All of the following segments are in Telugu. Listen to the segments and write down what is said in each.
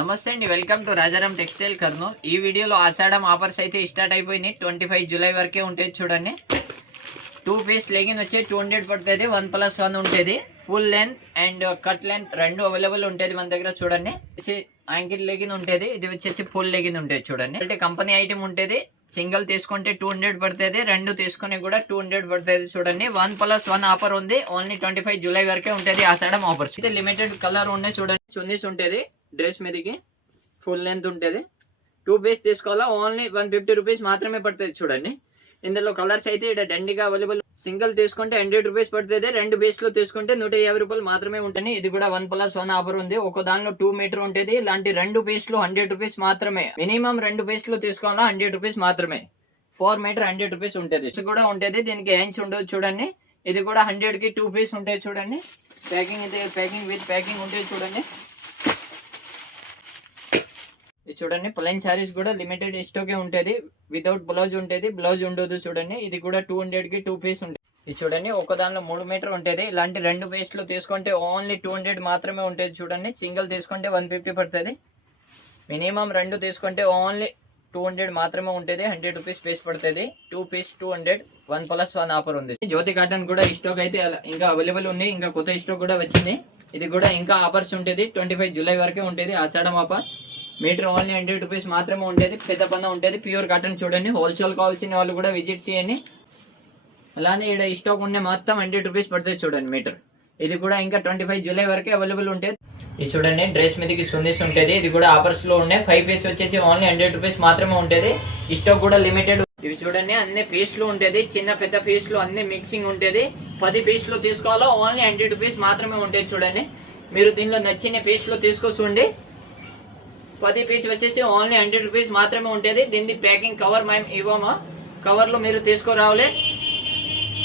నమస్తే అండి, welcome to Rajaram textile Kurnool. ఈ వీడియోలో ఆషాఢం ఆఫర్స్ అయితే స్టార్ట్ అయిపోయినాయి. 25 జూలై వరకే ఉంటుంది చూడండి. 2 పీస్ లెగిన్ వచ్చి 200 పడుతుంది. 1+1 ఉంటుంది. Full length and cut length రెండు అవైలబుల్ ఉంటుంది మన దగ్గర చూడండి. యాంకిల్ లెగిన్ ఉంటుంది, ఇది వచ్చేసి ఫుల్ లెగిన్ ఉంటుంది చూడండి. అంటే కంపెనీ ఐటమ్ ఉంటుంది. సింగిల్ తీసుకుంటే 200 పడుతుంది, రెండు తీసుకుని కూడా 200 పడుతుంది చూడండి. 1+1 ఆఫర్ ఉంది. ఓన్లీ 25 జూలై వరకే ఉంటుంది ఆషాఢం ఆఫర్స్. అయితే లిమిటెడ్ కలర్ ఉన్నాయి చూడండి. చున్నీస్ ఉంటుంది, డ్రెస్ మీదకి ఫుల్ లెంత్ ఉంటుంది. 2 పీస్ తీసుకోవాలా, ఓన్లీ 150 రూపీస్ మాత్రమే పడుతుంది చూడండి. ఇందులో కలర్స్ అయితే ఇక్కడ దండిగా అవైలబుల్. సింగిల్ తీసుకుంటే 100 రూపీస్ పడుతుంది, రెండు పీస్లు తీసుకుంటే 150 రూపాయలు మాత్రమే ఉంటుంది. ఇది కూడా 1+1 ఆఫర్ ఉంది. ఒక దానిలో 2 మీటర్ ఉంటుంది. ఇలాంటి రెండు పీస్లు 100 రూపీస్ మాత్రమే. మినిమం రెండు పీస్లు తీసుకోవాలా 100 రూపీస్ మాత్రమే. 4 మీటర్ 100 రూపీస్ ఉంటుంది. ఇది కూడా ఉంటుంది, దీనికి ఏంచ్ ఉండదు చూడండి. ఇది కూడా 100కి 2 పీస్ ఉంటాయి చూడండి. ప్యాకింగ్ అయితే ప్యాకింగ్ విత్ ప్యాకింగ్ ఉంటుంది చూడండి. ఇది చూడండి, ప్లెయిన్ శారీస్ కూడా లిమిటెడ్ స్టాకే ఉంటుంది. వితౌట్ బ్లౌజ్ ఉంటుంది, బ్లౌజ్ ఉండదు చూడండి. ఇది కూడా 200కి 2 పీస్ ఉంటుంది. ఇది చూడండి, ఒక దానిలో 3 మీటర్ ఉంటుంది. ఇలాంటి రెండు పీస్లు తీసుకుంటే ఓన్లీ 200 మాత్రమే ఉంటుంది చూడండి. సింగిల్ తీసుకుంటే 150 పడుతుంది. మినిమం రెండు తీసుకుంటే ఓన్లీ 200 మాత్రమే ఉంటుంది. 100 రూపీస్ పీస్ పడుతుంది. 2 పీస్ 200. 1+1 ఆఫర్ ఉంది. జ్యోతి కాటన్ కూడా స్టాక్ అయితే ఇంకా అవైలబుల్ ఉంది. ఇంకా కొత్త స్టాక్ కూడా వచ్చింది. ఇది కూడా ఇంకా ఆఫర్స్ ఉంటుంది. 25 జూలై వరకే ఉంటుంది ఆషాఢం ఆఫర్. మీటర్ ఓన్లీ 100 రూపీస్ మాత్రమే ఉంటుంది. పెద్ద పన్న ఉంటుంది, ప్యూర్ కాటన్ చూడండి. హోల్సేల్ కావాల్సిన వాళ్ళు కూడా విజిట్ చేయండి. అలానే ఇక్కడ స్టాక్ ఉండే మొత్తం 100 రూపీస్ పడుతుంది చూడండి మీటర్. ఇది కూడా ఇంకా 25 జూలై వరకే అవైలబుల్ ఉంటుంది. ఇది చూడండి, డ్రెస్ మీదకి చున్నీస్ ఉంటుంది. ఇది కూడా ఆఫర్స్ లో ఉన్నాయి. 5 పీస్ వచ్చేసి ఓన్లీ 100 రూపీస్ మాత్రమే ఉంటుంది. స్టాక్ కూడా లిమిటెడ్. ఇవి చూడండి, అన్ని పీస్లు ఉంటుంది. చిన్న పెద్ద పీస్లు అన్ని మిక్సింగ్ ఉంటుంది. 10 పీస్లు తీసుకోవాలో ఓన్లీ 100 రూపీస్ మాత్రమే ఉంటుంది చూడండి. మీరు దీనిలో నచ్చిన పీస్లు తీసుకొచ్చుకోండి. 10 పీస్ వచ్చేసి ఓన్లీ 100 రూపీస్ మాత్రమే ఉంటుంది. దీనికి ప్యాకింగ్ కవర్ మేము ఇవ్వమా, కవర్లో మీరు తీసుకురావాలి.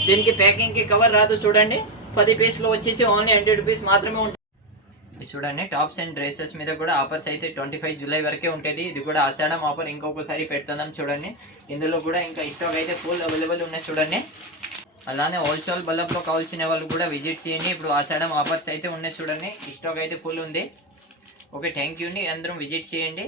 దీనికి ప్యాకింగ్కి కవర్ రాదు చూడండి. 10 పీస్లో వచ్చేసి ఓన్లీ 100 రూపీస్ మాత్రమే ఉంటుంది. చూడండి, టాప్స్ అండ్ డ్రెస్సెస్ మీద కూడా ఆఫర్స్ అయితే 25 జూలై వరకే ఉంటుంది. ఇది కూడా ఆషాఢం ఆఫర్ ఇంకొకసారి పెడుతున్నాం చూడండి. ఇందులో కూడా ఇంకా స్టాక్ అయితే ఫుల్ అవైలబుల్ ఉన్నాయి చూడండి. అలానే హోల్సేల్ బల్బ్లో కావాల్సిన వాళ్ళు కూడా విజిట్ చేయండి. ఇప్పుడు ఆషాఢం ఆఫర్స్ అయితే ఉన్నాయి చూడండి. స్టాక్ అయితే ఫుల్ ఉంది. ఓకే, థ్యాంక్ యూ అండి. అందరం విజిట్ చేయండి.